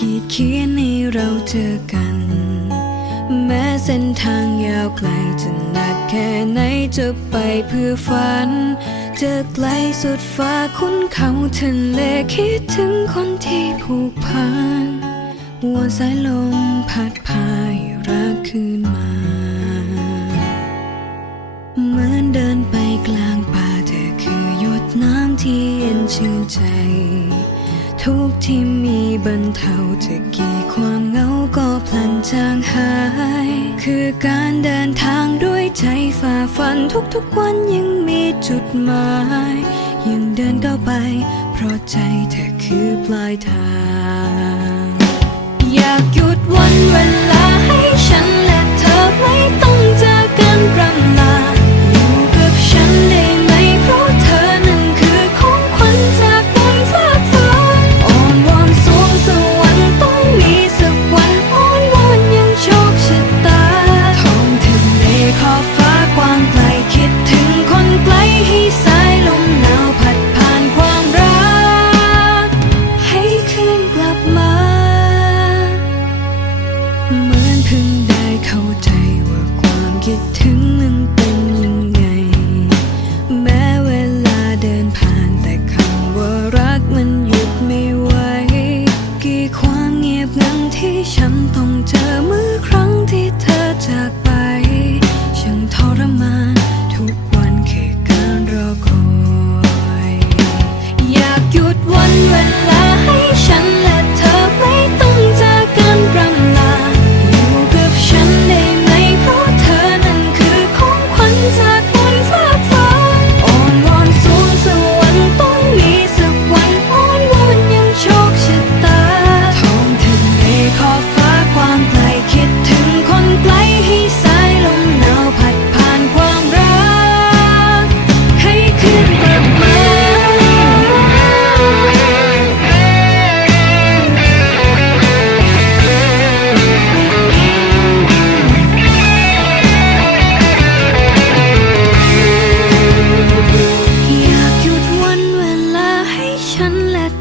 ขีดเขียนให้เราเจอกัน แม้เส้นทางยาวไกลจะหนักแค่ไหนจะไปเพื่อฝันจะไกลสุดฟ้าคุ้นเขาทะเลคิดถึงคนที่ผูกพันวัวสายลมพัดพาให้รักคืนมาเหมือนเดินไปกลางป่าเธอคือหยดน้ำที่เย็นชื่นใจ ทุกที่มีบรรเทาจะกี่ความเหงาก็พลันจางหาย คือการเดินทางด้วยใจฝ่าฟันทุกๆวันยังมีจุดหมาย ยังเดินก้าวไป เพราะใจเธอคือปลายทาง อยากหยุดวันเวลา คิดถึงหนึ่ง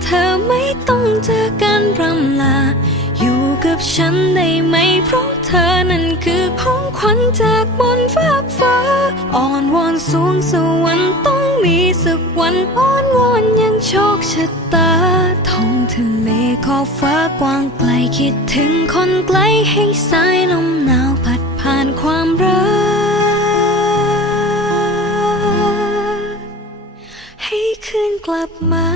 เธอไม่ต้องเจอกันรำลา อยู่กับฉันได้ไหม เพราะเธอนั้นคือของขวัญจากบนฟ้ากฟ้า อ่อนวอนสูงสวรรค์ต้องมีสักวันอ่อนวอนยังโชคชะตาท้องทะเลขอบฟ้ากว้างไกลคิดถึงคนไกลให้สายลมหนาวพัดผ่านความรักให้คืนกลับมา